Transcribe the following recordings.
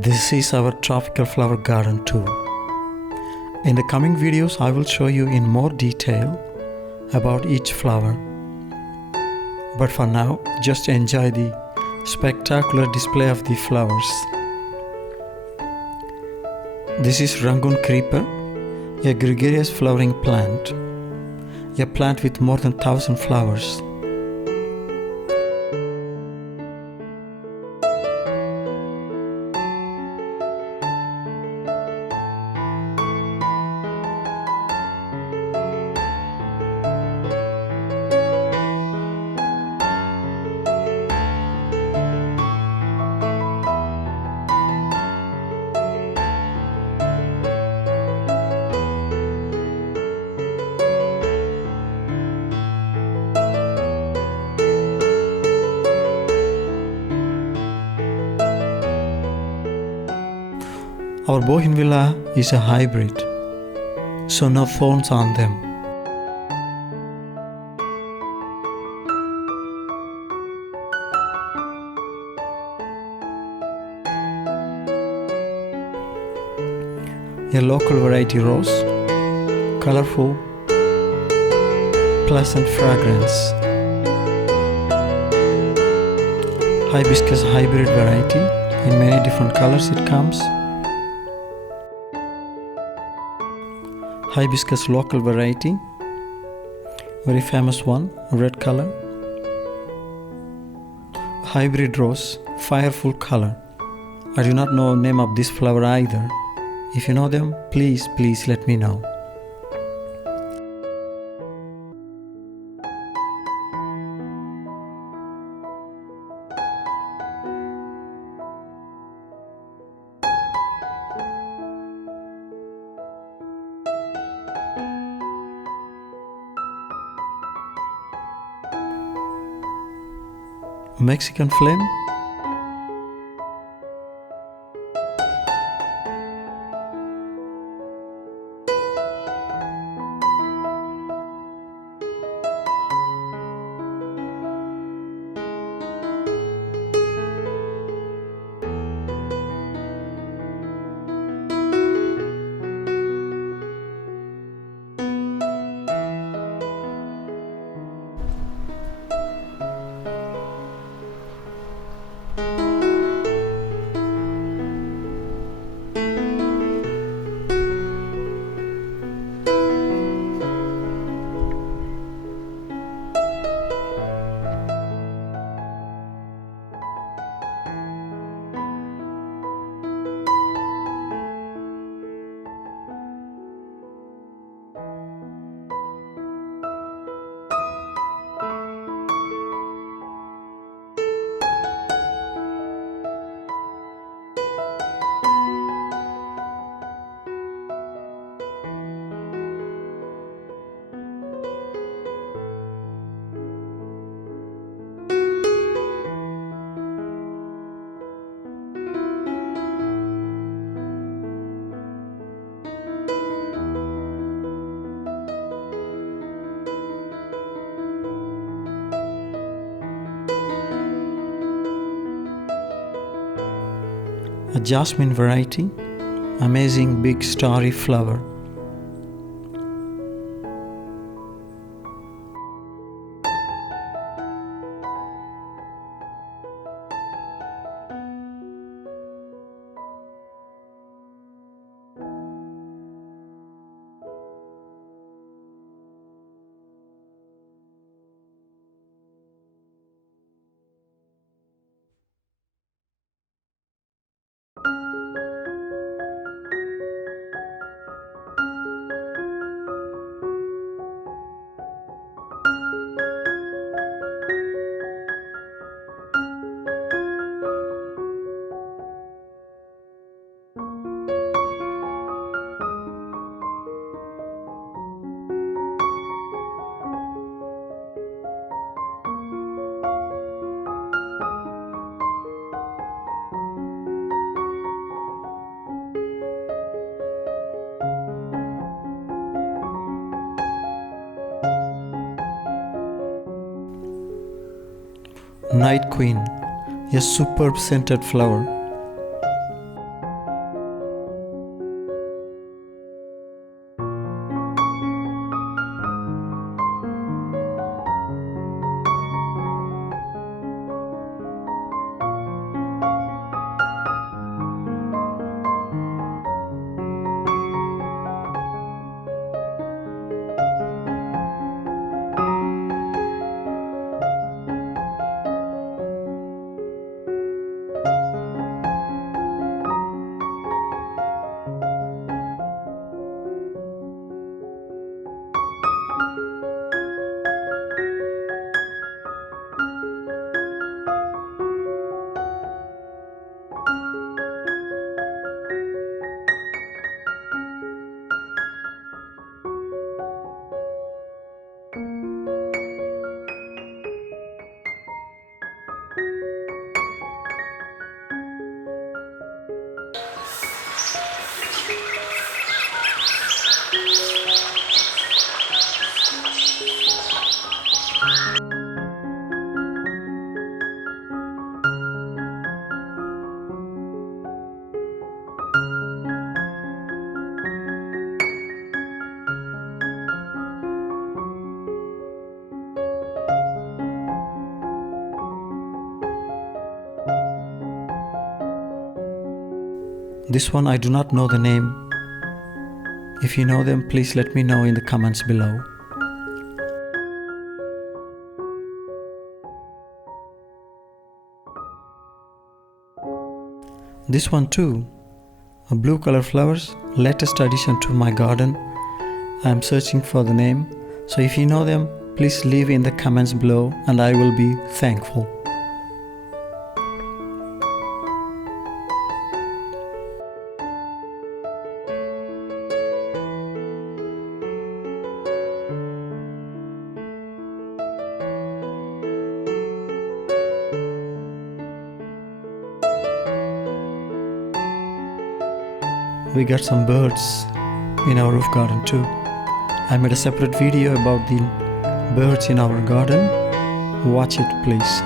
This is our tropical flower garden tour. In the coming videos, I will show you in more detail about each flower. But for now, just enjoy the spectacular display of the flowers. This is Rangoon creeper, a gregarious flowering plant, a plant with more than 1,000 flowers. Our bougainvillea is a hybrid, so no thorns on them. A local variety rose, colorful, pleasant fragrance. Hibiscus hybrid variety, in many different colors it comes. Hibiscus local variety, very famous one, red color. Hybrid rose, fireful color. I do not know the name of this flower either. If you know them, please let me know. Mexican flame, a jasmine variety, amazing big starry flower. Night Queen, a superb scented flower. This one I do not know the name. If you know them, please let me know in the comments below. This one too, a blue color flowers, latest addition to my garden. I am searching for the name, so if you know them, please leave in the comments below and I will be thankful. We got some birds in our roof garden too. I made a separate video about the birds in our garden. Watch it please.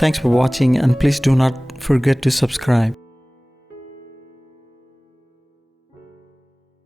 Thanks for watching and please do not forget to subscribe.